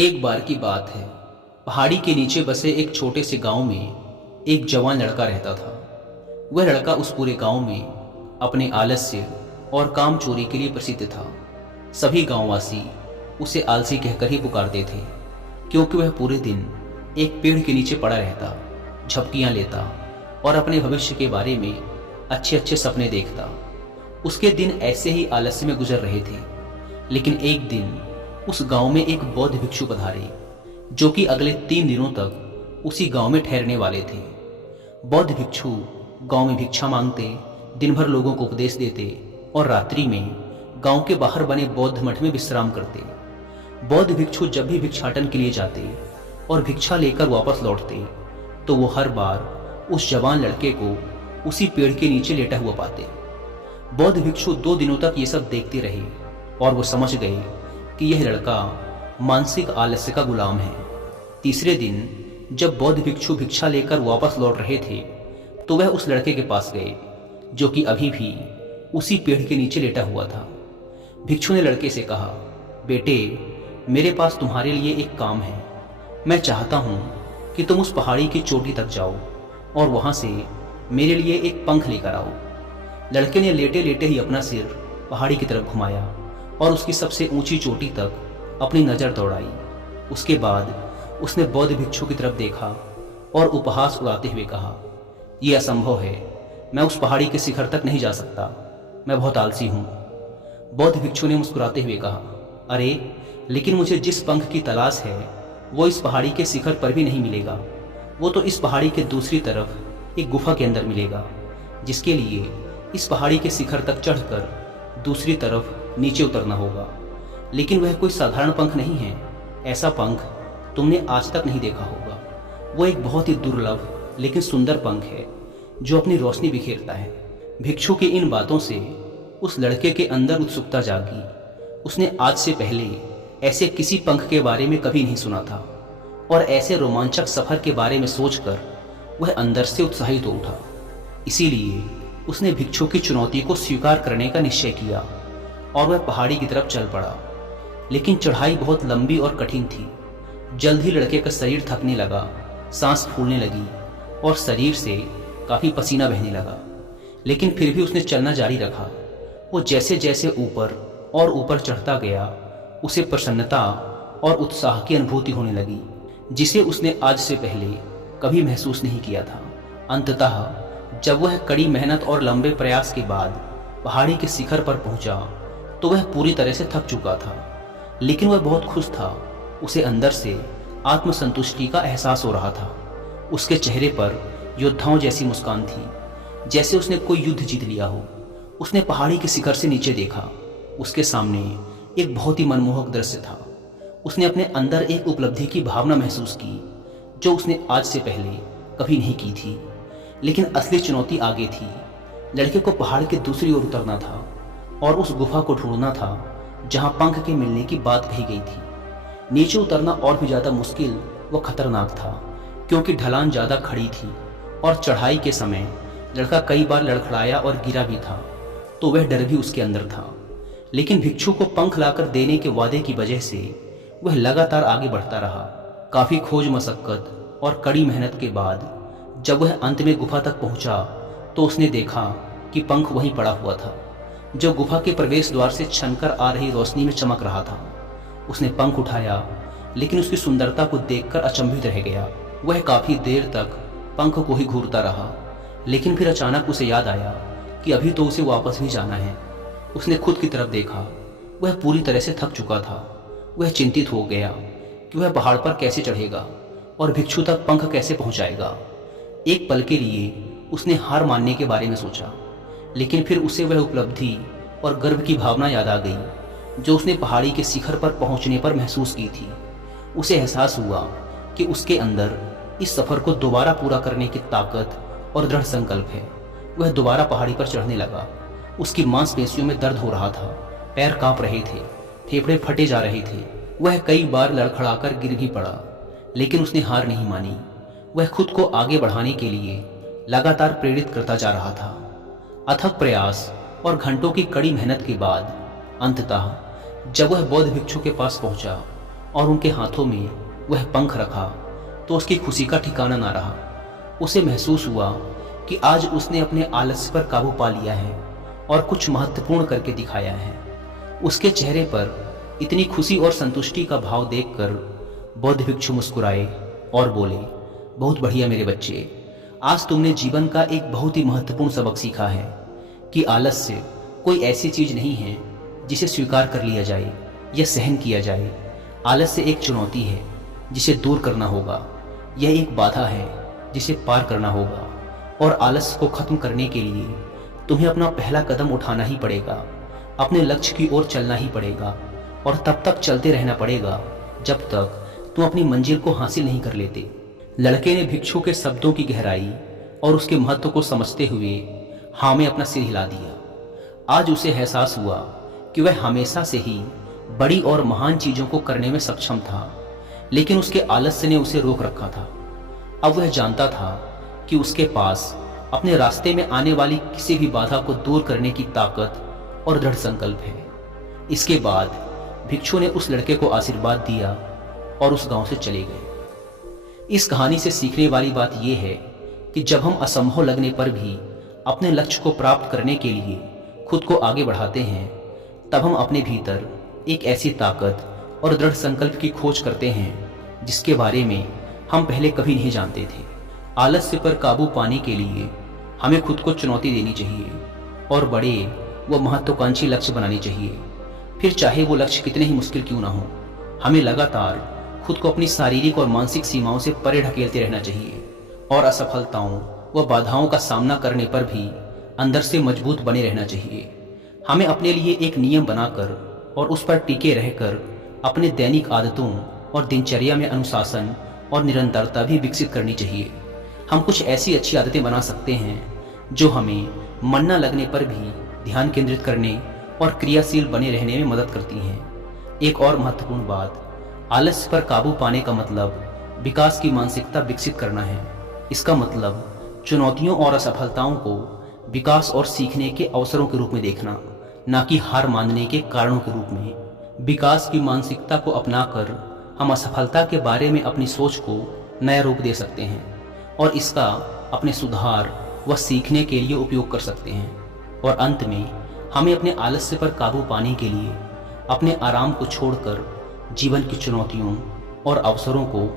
एक बार की बात है। पहाड़ी के नीचे बसे एक छोटे से गांव में एक जवान लड़का रहता था। वह लड़का उस पूरे गांव में अपने आलस्य और काम चोरी के लिए प्रसिद्ध था। सभी गांववासी उसे आलसी कहकर ही पुकारते थे, क्योंकि वह पूरे दिन एक पेड़ के नीचे पड़ा रहता, झपकियां लेता और अपने भविष्य के बारे में अच्छे अच्छे सपने देखता। उसके दिन ऐसे ही आलस्य में गुजर रहे थे। लेकिन एक दिन उस गांव में एक बौद्ध भिक्षु पधारे, जो कि अगले 3 दिनों तक उसी गांव में ठहरने वाले थे। बौद्ध भिक्षु गांव में भिक्षा मांगते, दिन भर लोगों को उपदेश देते और रात्रि में गांव के बाहर बने बौद्ध मठ में विश्राम करते। बौद्ध भिक्षु जब भी भिक्षाटन के लिए जाते और भिक्षा लेकर वापस लौटते, तो वो हर बार उस जवान लड़के को उसी पेड़ के नीचे लेटा हुआ पाते। बौद्ध भिक्षु 2 दिनों तक ये सब देखते रहे और वो समझ गए कि यह लड़का मानसिक आलस्य का गुलाम है। तीसरे दिन जब बौद्ध भिक्षु भिक्षा लेकर वापस लौट रहे थे, तो वह उस लड़के के पास गए, जो कि अभी भी उसी पेड़ के नीचे लेटा हुआ था। भिक्षु ने लड़के से कहा, बेटे, मेरे पास तुम्हारे लिए एक काम है। मैं चाहता हूं कि तुम उस पहाड़ी की चोटी तक जाओ और वहां से मेरे लिए एक पंख लेकर आओ। लड़के ने लेटे लेटे ही अपना सिर पहाड़ी की तरफ घुमाया और उसकी सबसे ऊंची चोटी तक अपनी नजर दौड़ाई। उसके बाद उसने बौद्ध भिक्षु की तरफ देखा और उपहास उड़ाते हुए कहा, यह असंभव है, मैं उस पहाड़ी के शिखर तक नहीं जा सकता, मैं बहुत आलसी हूं। बौद्ध भिक्षु ने मुस्कुराते हुए कहा, अरे, लेकिन मुझे जिस पंख की तलाश है वो इस पहाड़ी के शिखर पर भी नहीं मिलेगा। वो तो इस पहाड़ी के दूसरी तरफ एक गुफा के अंदर मिलेगा, जिसके लिए इस पहाड़ी के शिखर तक चढ़कर दूसरी तरफ नीचे उतरना होगा। लेकिन वह कोई साधारण पंख नहीं है। ऐसा पंख तुमने आज तक नहीं देखा होगा। वो एक बहुत ही दुर्लभ लेकिन सुंदर पंख है, जो अपनी रोशनी बिखेरता है। भिक्षु की इन बातों से उस लड़के के अंदर उत्सुकता जागी। उसने आज से पहले ऐसे किसी पंख के बारे में कभी नहीं सुना था और ऐसे रोमांचक सफर के बारे में सोचकर वह अंदर से उत्साहित हो उठा। इसीलिए उसने भिक्षु की चुनौती को स्वीकार करने का निश्चय किया और वह पहाड़ी की तरफ चल पड़ा। लेकिन चढ़ाई बहुत लंबी और कठिन थी। जल्द ही लड़के का शरीर थकने लगा, सांस फूलने लगी और शरीर से काफी पसीना बहने लगा। लेकिन फिर भी उसने चलना जारी रखा। वो जैसे जैसे ऊपर और ऊपर चढ़ता गया, उसे प्रसन्नता और उत्साह की अनुभूति होने लगी, जिसे उसने आज से पहले कभी महसूस नहीं किया था। अंततः जब वह कड़ी मेहनत और लंबे प्रयास के बाद पहाड़ी के शिखर पर पहुंचा, तो वह पूरी तरह से थक चुका था। लेकिन वह बहुत खुश था। उसे अंदर से आत्मसंतुष्टि का एहसास हो रहा था। उसके चेहरे पर योद्धाओं जैसी मुस्कान थी, जैसे उसने कोई युद्ध जीत लिया हो। उसने पहाड़ी के शिखर से नीचे देखा। उसके सामने एक बहुत ही मनमोहक दृश्य था। उसने अपने अंदर एक उपलब्धि की भावना महसूस की, जो उसने आज से पहले कभी नहीं की थी। लेकिन असली चुनौती आगे थी। लड़के को पहाड़ के दूसरी ओर उतरना था और उस गुफा को ढूंढना था जहां पंख के मिलने की बात कही गई थी। नीचे उतरना और भी ज्यादा मुश्किल व खतरनाक था, क्योंकि ढलान ज्यादा खड़ी थी और चढ़ाई के समय लड़का कई बार लड़खड़ाया और गिरा भी था, तो वह डर भी उसके अंदर था। लेकिन भिक्षु को पंख लाकर देने के वादे की वजह से वह लगातार आगे बढ़ता रहा। काफी खोज मशक्कत और कड़ी मेहनत के बाद जब वह अंत में गुफा तक पहुंचा, तो उसने देखा कि पंख वहीं पड़ा हुआ था, जो गुफा के प्रवेश द्वार से छनकर आ रही रोशनी में चमक रहा था। उसने पंख उठाया, लेकिन उसकी सुंदरता को देखकर अचंभित रह गया। वह काफी देर तक पंख को ही घूरता रहा, लेकिन फिर अचानक उसे याद आया कि अभी तो उसे वापस भी जाना है। उसने खुद की तरफ देखा। वह पूरी तरह से थक चुका था। वह चिंतित हो गया कि वह पहाड़ पर कैसे चढ़ेगा और भिक्षु तक पंख कैसे पहुंचाएगा। एक पल के लिए उसने हार मानने के बारे में सोचा, लेकिन फिर उसे वह उपलब्धि और गर्व की भावना याद आ गई, जो उसने पहाड़ी के शिखर पर पहुंचने पर महसूस की थी। उसे एहसास हुआ कि उसके अंदर इस सफर को दोबारा पूरा करने की ताकत और दृढ़ संकल्प है। वह दोबारा पहाड़ी पर चढ़ने लगा। उसकी मांसपेशियों में दर्द हो रहा था, पैर कांप रहे थे, फेफड़े फटे जा रहे थे। वह कई बार लड़खड़ाकर गिर भी पड़ा, लेकिन उसने हार नहीं मानी। वह खुद को आगे बढ़ाने के लिए लगातार प्रेरित करता जा रहा था। अथक प्रयास और घंटों की कड़ी मेहनत के बाद अंततः जब वह बौद्ध भिक्षु के पास पहुंचा, और उनके हाथों में वह पंख रखा तो उसकी खुशी का ठिकाना ना रहा। उसे महसूस हुआ कि आज उसने अपने आलस्य पर काबू पा लिया है और कुछ महत्वपूर्ण करके दिखाया है। उसके चेहरे पर इतनी खुशी और संतुष्टि का भाव देखकर बौद्ध भिक्षु मुस्कुराए और बोले, बहुत बढ़िया मेरे बच्चे, आज तुमने जीवन का एक बहुत ही महत्वपूर्ण सबक सीखा है कि आलस्य कोई ऐसी चीज नहीं है जिसे स्वीकार कर लिया जाए या सहन किया जाए। आलस्य एक चुनौती है जिसे दूर करना होगा। यह एक बाधा है जिसे पार करना होगा और आलस्य को खत्म करने के लिए तुम्हें अपना पहला कदम उठाना ही पड़ेगा। अपने लक्ष्य की ओर चलना ही पड़ेगा और तब तक चलते रहना पड़ेगा जब तक तुम अपनी मंजिल को हासिल नहीं कर लेते। लड़के ने भिक्षु के शब्दों की गहराई और उसके महत्व को समझते हुए हाँ में अपना सिर हिला दिया। आज उसे एहसास हुआ कि वह हमेशा से ही बड़ी और महान चीजों को करने में सक्षम था, लेकिन उसके आलस्य ने उसे रोक रखा था। अब वह जानता था कि उसके पास अपने रास्ते में आने वाली किसी भी बाधा को दूर करने की ताकत और दृढ़ संकल्प है। इसके बाद भिक्षु ने उस लड़के को आशीर्वाद दिया और उस गांव से चले गए। इस कहानी से सीखने वाली बात यह है कि जब हम असंभव लगने पर भी अपने लक्ष्य को प्राप्त करने के लिए खुद को आगे बढ़ाते हैं, तब हम अपने भीतर एक ऐसी ताकत और दृढ़ संकल्प की खोज करते हैं जिसके बारे में हम पहले कभी नहीं जानते थे। आलस्य पर काबू पाने के लिए हमें खुद को चुनौती देनी चाहिए और बड़े व महत्वाकांक्षी लक्ष्य बनाने चाहिए। फिर चाहे वो लक्ष्य कितने ही मुश्किल क्यों ना हो, हमें लगातार खुद को अपनी शारीरिक और मानसिक सीमाओं से परे ढकेलते रहना चाहिए और असफलताओं व बाधाओं का सामना करने पर भी अंदर से मजबूत बने रहना चाहिए। हमें अपने लिए एक नियम बनाकर और उस पर टिके रहकर अपने दैनिक आदतों और दिनचर्या में अनुशासन और निरंतरता भी विकसित करनी चाहिए। हम कुछ ऐसी अच्छी आदतें बना सकते हैं जो हमें मन न लगने पर भी ध्यान केंद्रित करने और क्रियाशील बने रहने में मदद करती हैं। एक और महत्वपूर्ण बात, आलस्य पर काबू पाने का मतलब विकास की मानसिकता विकसित करना है। इसका मतलब चुनौतियों और असफलताओं को विकास और सीखने के अवसरों के रूप में देखना, ना कि हार मानने के कारणों के रूप में। विकास की मानसिकता को अपनाकर हम असफलता के बारे में अपनी सोच को नया रूप दे सकते हैं और इसका अपने सुधार व सीखने के लिए उपयोग कर सकते हैं। और अंत में हमें अपने आलस्य पर काबू पाने के लिए अपने आराम को छोड़कर जीवन की चुनौतियों और अवसरों को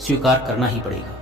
स्वीकार करना ही पड़ेगा।